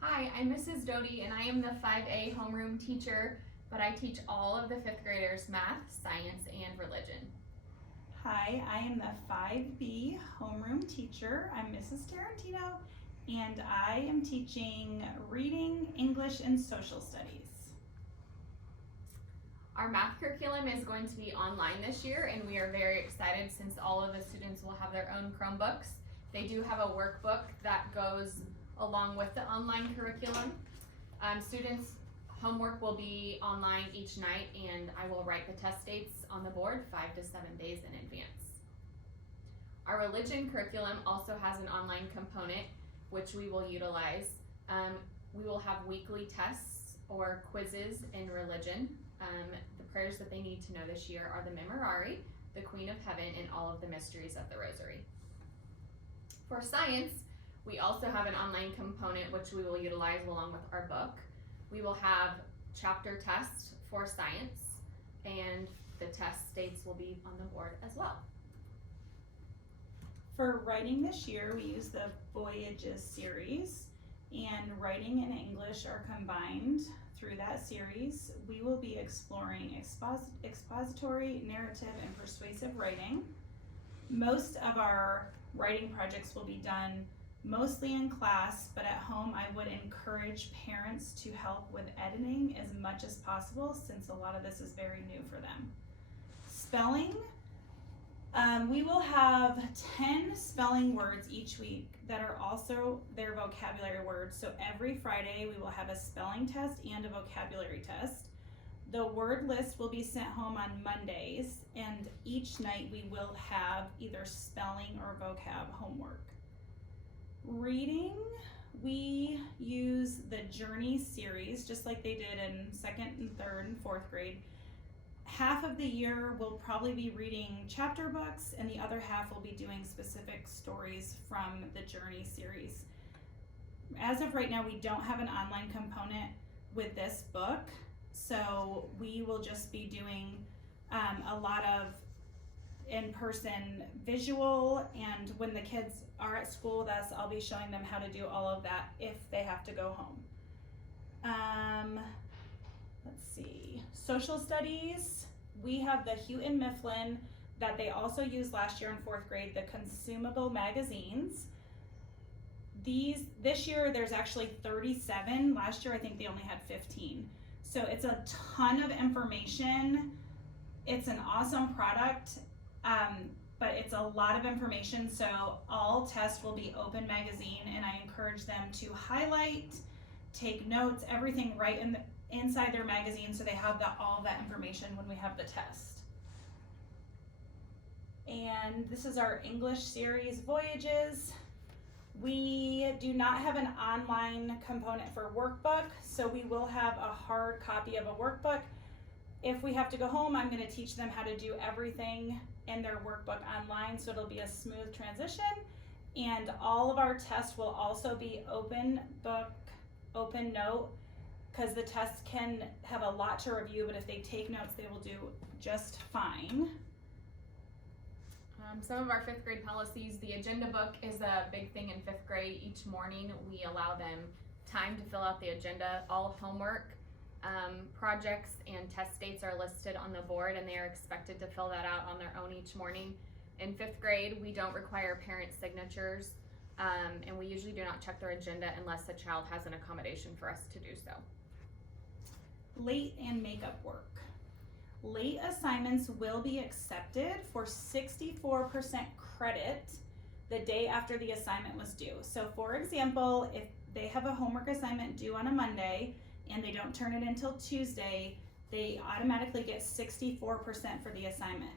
Hi, I'm Mrs. Doty and I am the 5A homeroom teacher, but I teach all of the 5th graders math, science, and religion. Hi, I am the 5B homeroom teacher. I'm Mrs. Tarantino and I am teaching reading, English, and social studies. Our math curriculum is going to be online this year and we are very excited since all of the students will have their own Chromebooks. They do have a workbook that goes along with the online curriculum. Students' homework will be online each night and I will write the test dates on the board 5 to 7 days in advance. Our religion curriculum also has an online component which we will utilize. We will have weekly tests or quizzes in religion. The prayers that they need to know this year are the Memorare, the Queen of Heaven, and all of the mysteries of the Rosary. For science, we also have an online component which we will utilize along with our book. We will have chapter tests for science and the test dates will be on the board as well. For writing this year, we use the Voyages series, and writing and English are combined through that series. We will be exploring expository, narrative, and persuasive writing. Most of our writing projects will be done mostly in class, but at home I would encourage parents to help with editing as much as possible since a lot of this is very new for them. Spelling, we will have 10 spelling words each week that are also their vocabulary words. So every Friday we will have a spelling test and a vocabulary test. The word list will be sent home on Mondays, and each night we will have either spelling or vocab homework. Reading, we use the Journey series just like they did in 2nd and 3rd and 4th grade. Half of the year we'll probably be reading chapter books and the other half will be doing specific stories from the Journey series. As of right now, we don't have an online component with this book, so we will just be doing a lot of in-person visual, and when the kids are at school with us, I'll be showing them how to do all of that if they have to go home. Let's see, social studies, we have the Houghton Mifflin that they also used last year in 4th grade, the consumable magazines. This year there's actually 37, last year I think they only had 15. So it's a ton of information. It's an awesome product, but it's a lot of information, so all tests will be open magazine and I encourage them to highlight, take notes, everything right inside their magazine so they have all that information when we have the test. And this is our English series, Voyages. We do not have an online component for Workbook, so we will have a hard copy of a workbook. If we have to go home, I'm going to teach them how to do everything in their workbook online, so it'll be a smooth transition. And all of our tests will also be open book, open note, because the tests can have a lot to review, but if they take notes, they will do just fine. Some of our 5th grade policies, the agenda book is a big thing in 5th grade. Each morning we allow them time to fill out the agenda. All homework, projects, and test dates are listed on the board and they are expected to fill that out on their own each morning. In 5th grade, we don't require parent signatures and we usually do not check their agenda unless a child has an accommodation for us to do so. Late and makeup work. Late assignments will be accepted for 64% credit the day after the assignment was due. So for example, if they have a homework assignment due on a Monday and they don't turn it until Tuesday, they automatically get 64% for the assignment.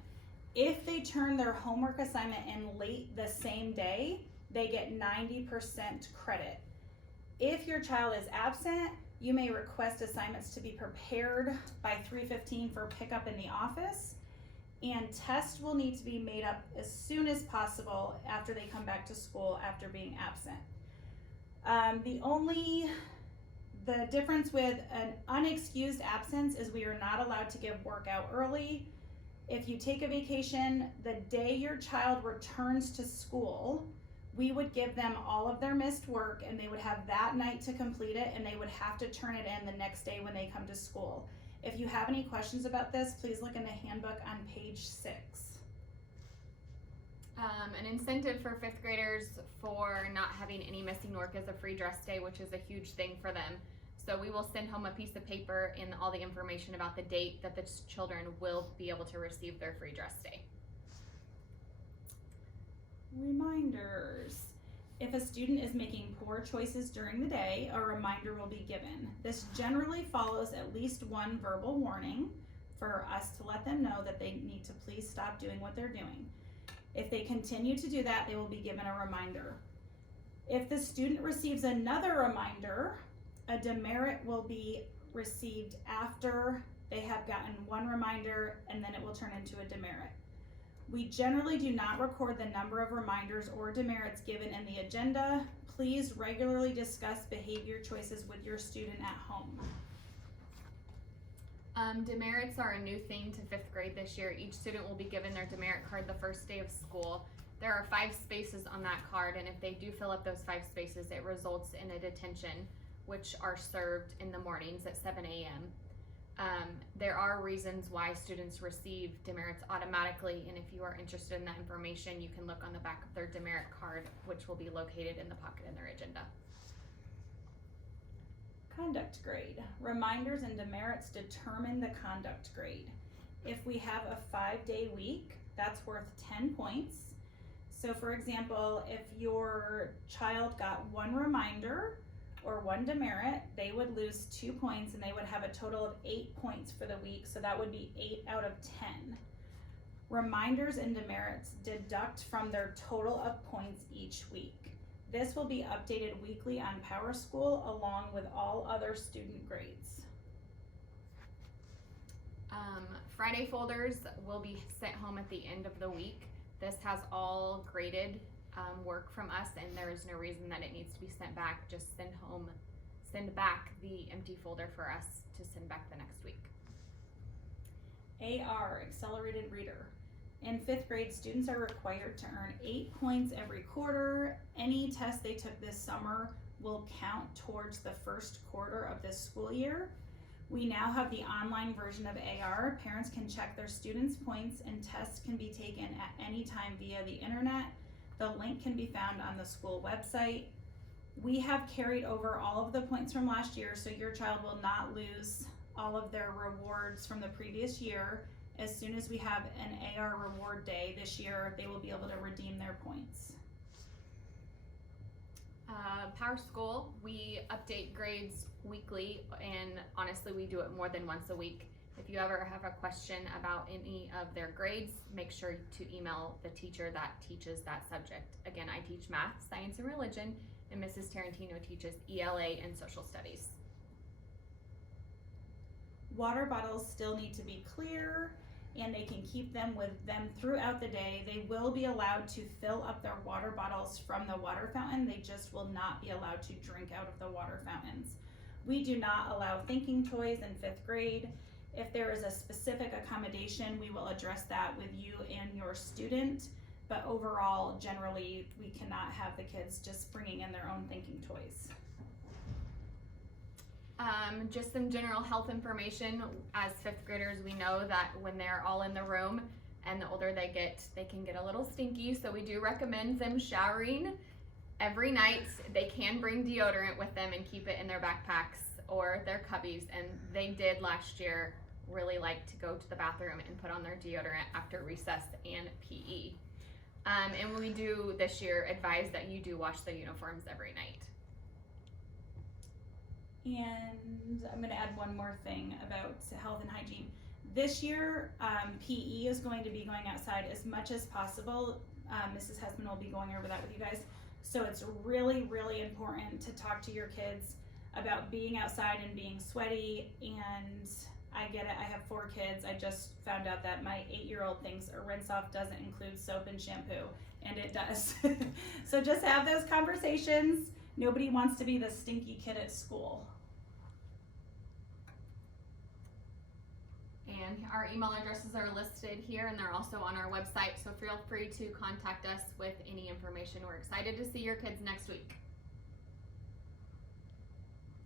If they turn their homework assignment in late the same day, they get 90% credit. If your child is absent, you may request assignments to be prepared by 3:15 for pickup in the office, and tests will need to be made up as soon as possible after they come back to school after being absent. The difference with an unexcused absence is we are not allowed to give work out early. If you take a vacation, the day your child returns to school, We would give them all of their missed work and they would have that night to complete it, and they would have to turn it in the next day when they come to school. If you have any questions about this, please look in the handbook on page 6. An incentive for 5th graders for not having any missing work is a free dress day, which is a huge thing for them. So we will send home a piece of paper and all the information about the date that the children will be able to receive their free dress day. Reminders. If a student is making poor choices during the day, a reminder will be given. This generally follows at least one verbal warning for us to let them know that they need to please stop doing what they're doing. If they continue to do that, they will be given a reminder. If the student receives another reminder, a demerit will be received after they have gotten one reminder, and then it will turn into a demerit. We generally do not record the number of reminders or demerits given in the agenda. Please regularly discuss behavior choices with your student at home. Demerits are a new thing to 5th grade this year. Each student will be given their demerit card the first day of school. There are 5 spaces on that card, and if they do fill up those 5 spaces, it results in a detention, which are served in the mornings at 7 a.m. There are reasons why students receive demerits automatically, and if you are interested in that information, you can look on the back of their demerit card, which will be located in the pocket in their agenda. Conduct grade. Reminders and demerits determine the conduct grade. If we have a 5-day week, that's worth 10 points. So for example, if your child got one reminder or one demerit, they would lose 2 points and they would have a total of 8 points for the week. So that would be 8 out of 10. Reminders and demerits deduct from their total of points each week. This will be updated weekly on PowerSchool along with all other student grades. Friday folders will be sent home at the end of the week. This has all graded work from us, and there is no reason that it needs to be sent back. Just send back the empty folder for us to send back the next week. AR, Accelerated Reader. In 5th grade, students are required to earn 8 points every quarter. Any test they took this summer will count towards the first quarter of this school year. We now have the online version of AR. Parents can check their students' points, and tests can be taken at any time via the internet. The link can be found on the school website. We have carried over all of the points from last year, so your child will not lose all of their rewards from the previous year. As soon as we have an AR reward day this year, they will be able to redeem their points. PowerSchool, we update grades weekly, and honestly we do it more than once a week. If you ever have a question about any of their grades, make sure to email the teacher that teaches that subject. Again, I teach math, science, and religion, and Mrs. Tarantino teaches ELA and social studies. Water bottles still need to be clear, and they can keep them with them throughout the day. They will be allowed to fill up their water bottles from the water fountain. They just will not be allowed to drink out of the water fountains. We do not allow thinking toys in 5th grade. If there is a specific accommodation, we will address that with you and your student. But overall, generally, we cannot have the kids just bringing in their own thinking toys. Just some general health information. As 5th graders, we know that when they're all in the room and the older they get, they can get a little stinky. So we do recommend them showering every night. They can bring deodorant with them and keep it in their backpacks or their cubbies. And they did last year really like to go to the bathroom and put on their deodorant after recess and PE. And we do this year advise that you do wash the uniforms every night. And I'm going to add one more thing about health and hygiene. This year, PE is going to be going outside as much as possible. Mrs. Hesman will be going over that with you guys. So it's really, really important to talk to your kids about being outside and being sweaty. And I get it, I have 4 kids. I just found out that my 8-year-old thinks a rinse off doesn't include soap and shampoo, and it does. So just have those conversations. Nobody wants to be the stinky kid at school. And our email addresses are listed here and they're also on our website, so feel free to contact us with any information. We're excited to see your kids next week.